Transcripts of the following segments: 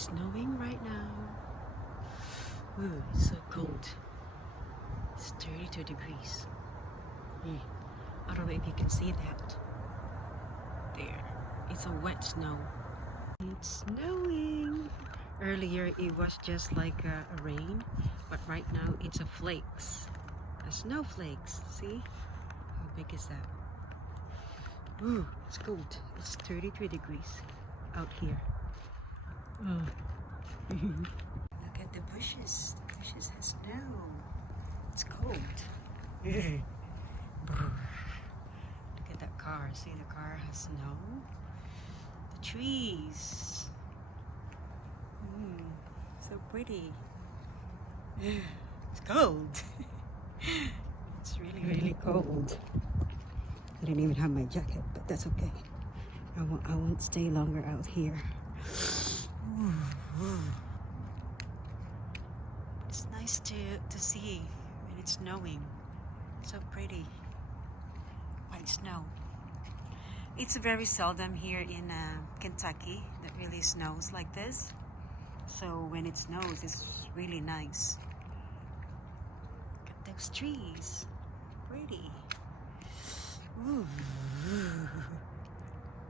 snowing right now. Ooh, it's so cold. It's 32 degrees. I don't know if you can see that. There. It's a wet snow. It's snowing. Earlier it was just like a rain, but right now it's a flakes. A snowflakes. See? How big is that? Ooh, it's cold. It's 33 degrees out here. Look at the bushes. The bushes have snow. It's cold. Look at that car. See, the car has snow. The trees. So pretty. It's cold. It's really, really cold. I didn't even have my jacket, but that's okay. I won't stay longer out here. It's nice to see when it's snowing. So pretty. White snow. It's very seldom here in Kentucky that really snows like this. So when it snows, it's really nice. Look at those trees. Pretty. Ooh.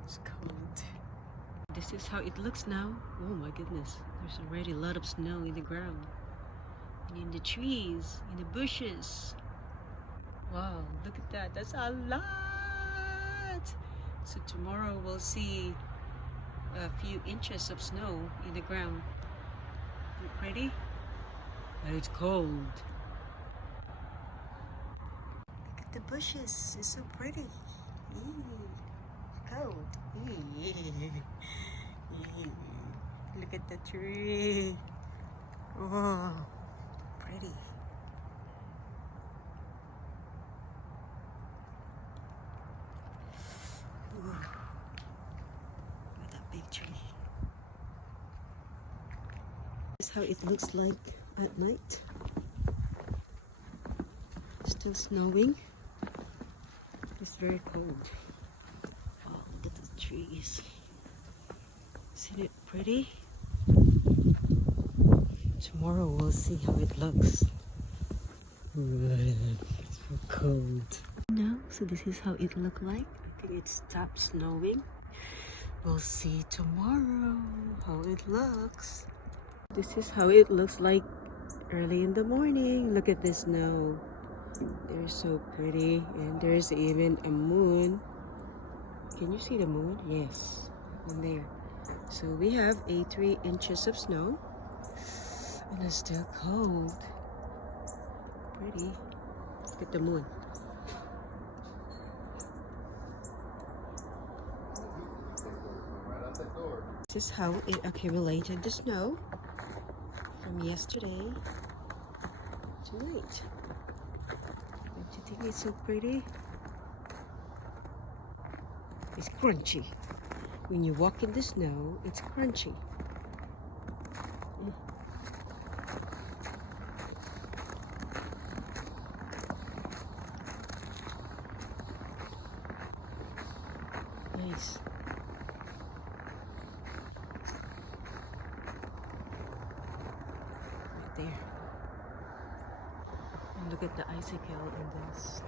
It's cold. This is how it looks now. Oh my goodness. There's already a lot of snow in the ground. And in the trees, in the bushes. Wow, look at that. That's a lot. So tomorrow we'll see a few inches of snow in the ground. Look pretty? And it's cold. Look at the bushes. It's so pretty. It's cold. Look at the tree. Oh, pretty. Ooh. Look at that big tree. This is how it looks like at night. Still snowing. It's very cold. Oh, look at the trees. Isn't it pretty? Tomorrow we'll see how it looks. It's so cold. Now, so this is how it looked like. I think it stopped snowing. We'll see tomorrow how it looks. This is how it looks like early in the morning. Look at the snow. They're so pretty. And there's even a moon. Can you see the moon? Yes, in there. So we have 3 inches of snow. And it's still cold. Pretty. Look at the moon. This is how it accumulated the snow from yesterday to night. Don't you think it's so pretty? It's crunchy. When you walk in the snow, it's crunchy. Nice. Right there. And look at the icicle in this.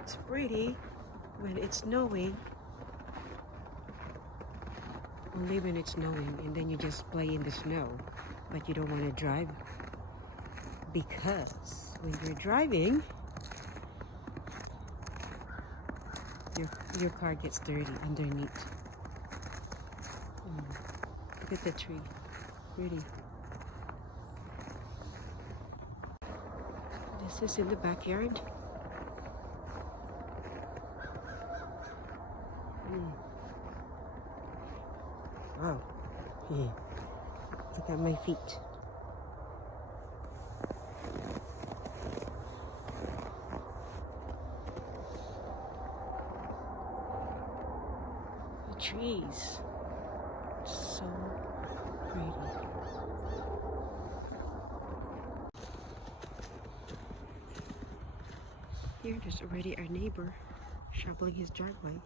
It's pretty when it's snowing. Only when it's snowing, and then you just play in the snow, but you don't want to drive because when you're driving, your car gets dirty underneath. Look at the tree, pretty. This is in the backyard. Wow. Yeah. Look at my feet. The trees. So pretty. Here, there's already our neighbor shoveling his driveway.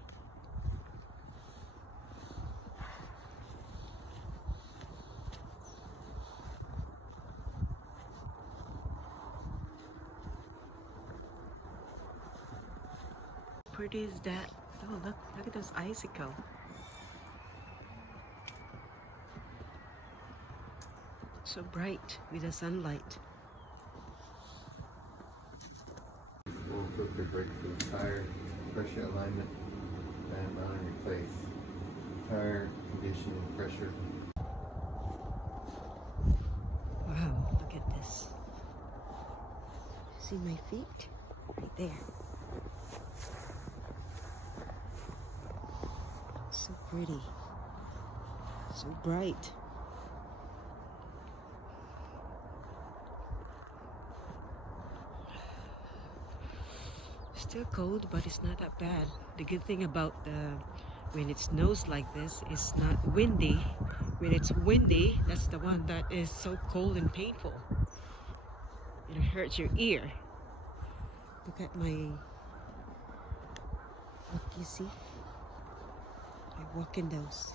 pretty is that? Oh, look at those icicles. So bright with the sunlight. Full filter brake for the tire, pressure alignment, and mount and replace. Tire condition and pressure. Wow, look at this. See my feet? Right there. So pretty. So bright. Still cold, but it's not that bad. The good thing about when it snows like this, it's not windy. When it's windy, that's the one that is so cold and painful. It hurts your ear. Look at my... Look, you see? I walk in those.